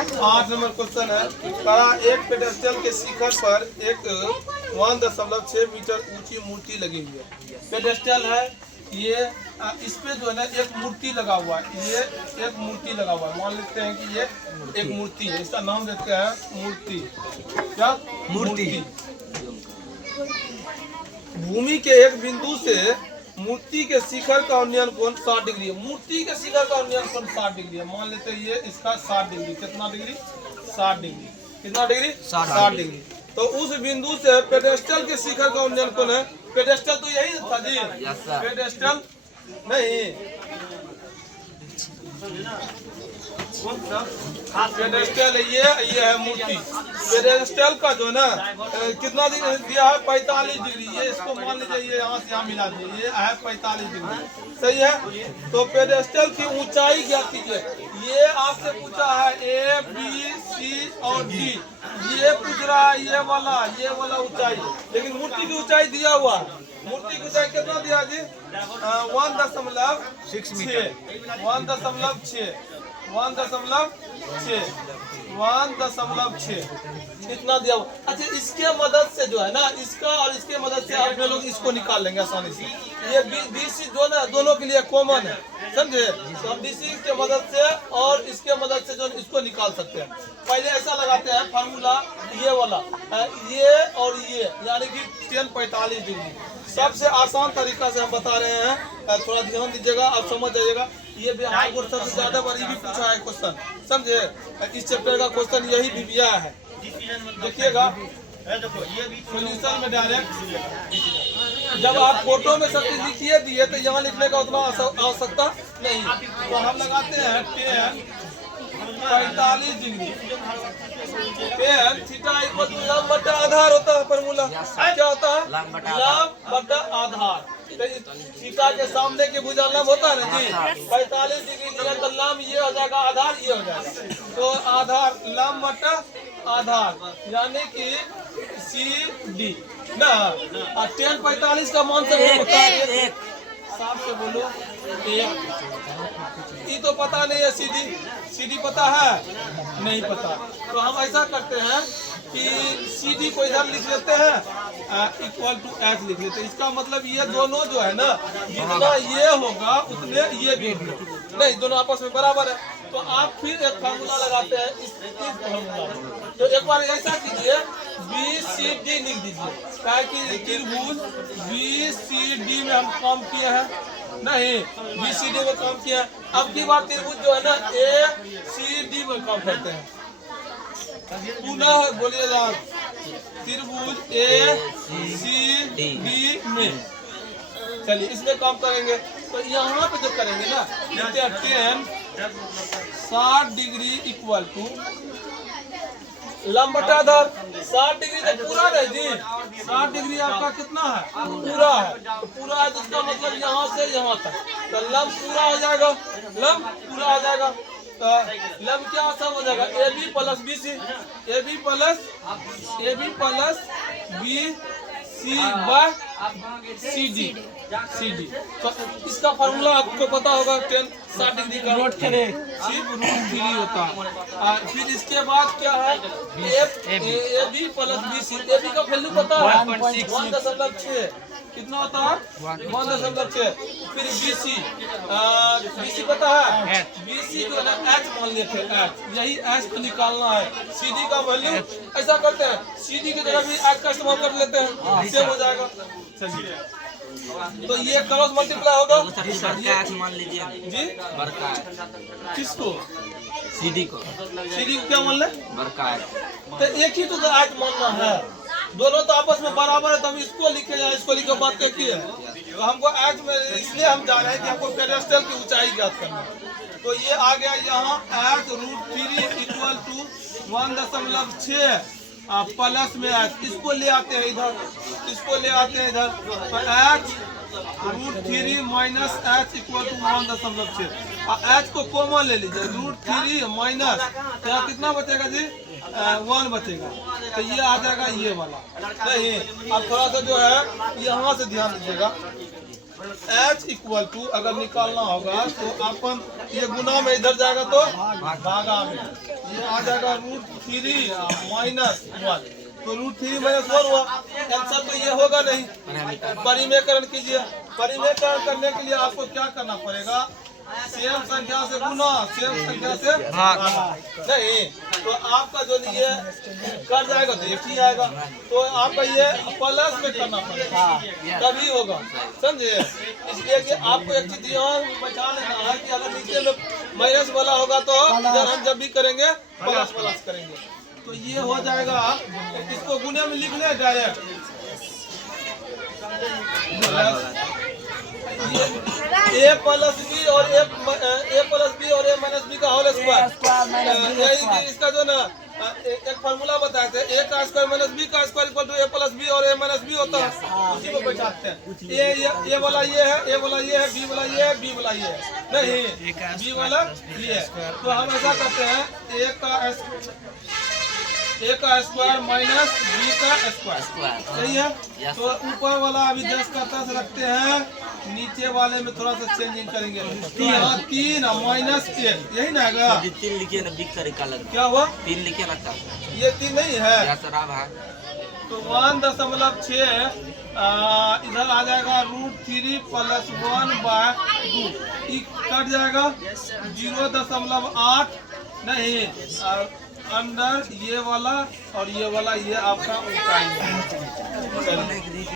8 number question है। कहा एक पेडेस्टल के शिखर पर एक 1.6 मीटर ऊंची मूर्ति लगी हुई है। पेडेस्टल है ये, इस पे जो है ना एक मूर्ति लगा हुआ है, ये एक मूर्ति लगा हुआ है। मान लेते हैं कि ये एक मूर्ति है, इसका नाम देते हैं मूर्ति। क्या मूर्ति? भूमि के एक बिंदु से मूर्ति के शिखर का उन्नयन कोण 60 डिग्री है। मूर्ति के शिखर का उन्नयन कोण 60 डिग्री है। मान लेते हैं ये इसका 60 डिग्री। कितना डिग्री? 60 डिग्री। कितना डिग्री? 60 डिग्री। तो उस बिंदु से पेडेस्टल के शिखर का उन्नयन कोण है। पेडेस्टल तो यही था जी। पेडेस्टल नहीं, पेडेस्टल ये है मूर्ति। पेडेस्टल का जो है ना कितना दिया है? 45 डिग्री। ये इसको मान लीजिए, ये यहाँ से यहाँ मिला दीजिए, ये है 45 डिग्री। सही है। तो पेडेस्टल की ऊंचाई क्या कीजिए? ये आपसे पूछा है A, B, C और D। ये पूछ रहा है ये वाला ऊंचाई, लेकिन मूर्ति की ऊंचाई दिया हुआ है। मूर्ति की ऊंचाई कितना दिया जी? 1.6 मीटर। 1.6 इतना दिया हुआ। अच्छा, इसके मदद से जो है ना, इसका और इसके मदद से आप लोग इसको निकाल लेंगे आसानी से। ये BC जो ना दोनों के लिए कॉमन है, समझे? तो हम BC के मदद से और इसके मदद से जो इसको निकाल सकते हैं। पहले ऐसा लगाते हैं फार्मूला, ये वाला, ये और ये, यानी कि 10-45 डिग्री। सबसे आसान तरीका से हम बता रहे हैं, थोड़ा ध्यान दीजिएगा, आप समझ जाइएगा। ये बिहार बोर्ड सबसे ज्यादा बार भी पूछा है क्वेश्चन, समझे? इस चैप्टर का क्वेश्चन यही भी दिया है। देखिएगा सोल्यूशन में डायरेक्ट, जब आप फोटो में सब चीज लिखिए दिए तो यहाँ लिखने का उतना आवश्यकता नहीं। तो हम लगाते हैं 45 डिग्री। पेन थीटा इक्वल टू लंब बटा आधार होता है फॉर्मूला। क्या होता है? लंब बटा आधार। थीटा के सामने की भुजा लंब होता है ना जी। 45 डिग्री दिया तो लंब ये हो जाएगा, आधार ये हो जाएगा। तो आधार लंब बटा आधार यानी कि CD ना। 10-45 का मान से साफ से बोलो 1। ये तो पता नहीं है। CD पता है? नहीं पता। तो हम ऐसा करते हैं कि CD को इधर लिख लेते हैं, इक्वल टू H लिख लेते हैं। इसका मतलब ये दोनों जो है ना, जितना ये होगा उतने ये भी नहीं, दोनों आपस में बराबर है। तो आप फिर एक फार्मूला लगाते हैं, इस फार्मूला। तो एक बार ऐसा कीजिए, BCD लिख दीजिए, ताकि त्रिभुज BCD में हम काम किए हैं नहीं, BCD में काम किया। अब की बार त्रिभुज जो है ना ACD में काम करते हैं। पुनः बोलिएगा, त्रिभुज ACD में। चलिए इसमें काम करेंगे। तो यहाँ पे जो करेंगे ना, 60 डिग्री इक्वल टू लंब बटा आधार। 60 डिग्री तो पूरा है जी। 60 डिग्री आपका कितना है? पूरा है। तो पूरा है, जिसका मतलब यहाँ से यहाँ तक। तो लंब पूरा हो जाएगा, लंब पूरा हो जाएगा। तो लंब क्या सब हो जाएगा? AB plus BC, AB plus BC by CD। तो इसका फार्मूला आपको पता होगा, 60 डिग्री का √3 होता है। फिर इसके बाद क्या है? AB plus BC। AB का वैल्यू पता है? 1.6। कितना होता है? 1.6। फिर BC पता है? BC को ना H मान लेते हैं, H। यही H को निकालना है। CD का वैल्यू ऐसा करते हैं, CD की जगह भी H का इस्तेमाल कर लेते हैं, इससे हो जाएगा। तो ये क्रॉस मल्टीप्लाई होगा। मान लीजिए जी, बरका किसको? CD को क्या मान ले? बरका। तो एक ही तो H मानना है, दोनों तो आपस में बराबर है। तब इसको लिखे जाए, इसको लिखे बात क्या की है? तो हमको H में इसलिए हम जा रहे हैं कि हमको पेडेस्टल की ऊंचाई ज्ञात करना है। तो ये आ गया यहाँ H √3 इक्वल टू 1.6 प्लस में H। इसको ले आते हैं इधर, इसको ले आते हैं इधर। तो H √3 minus H equal to 1.6। H को कॉमन ले लीजिए, √3 माइनस यहाँ कितना बचेगा जी? 1 बचेगा। तो ये आ जाएगा ये वाला। नहीं, अब थोड़ा सा जो है यहाँ से ध्यान दीजिएगा। H इक्वल टू अगर निकालना होगा तो अपन ये गुना में इधर जाएगा तो भागा में, ये आ जाएगा √3 -1, तो √3 -1 हुआ। आंसर तो ये होगा नहीं। परिमेयकरण कीजिए। परिमेयकरण करने के लिए आपको क्या करना पड़ेगा? सेम संख्या से गुना, सेम संख्या से भाग। नहीं तो आपका जो ये कर जाएगा तो एक ही आएगा, तो आपका ये प्लस में करना पड़ेगा तभी होगा, समझे? इसलिए कि आपको एक चीज ध्यान बचा लेना है कि अगर नीचे में माइनस वाला होगा तो इधर हम जब भी करेंगे प्लस करेंगे, तो ये हो जाएगा। इसको गुने में लिख ले डायरेक्ट, a प्लस बी और a प्लस बी और a माइनस बी का होल स्क्वायर। यही कि इसका जो ना एक फार्मूला बताए थे, a का स्क्वायर माइनस बी का square equal to a plus b और a माइनस बी होता है, उसी को बैठाते हैं। a वाला ये है, a वाला ये है, b वाला ये है, b वाला ये है, नहीं b वाला ये है। तो हम ऐसा करते हैं a का स्क्वायर माइनस b का स्क्वायर, सही है। तो ऊपर वाला अभी 10 का 10 रखते हैं, नीचे वाले में थोड़ा सा चेंजिंग करेंगे। 3 -1 यही ना आएगा। 3 लिखिए ना, बिग तरीका लग क्या हुआ? 3 लिखिए ना था, ये 3 नहीं है शराब है। तो 1.6 इधर आ जाएगा √3 + 1/2, कट जाएगा 0.8 नहीं अंदर ये वाला और ये वाला, ये आपका ऊंचाई है।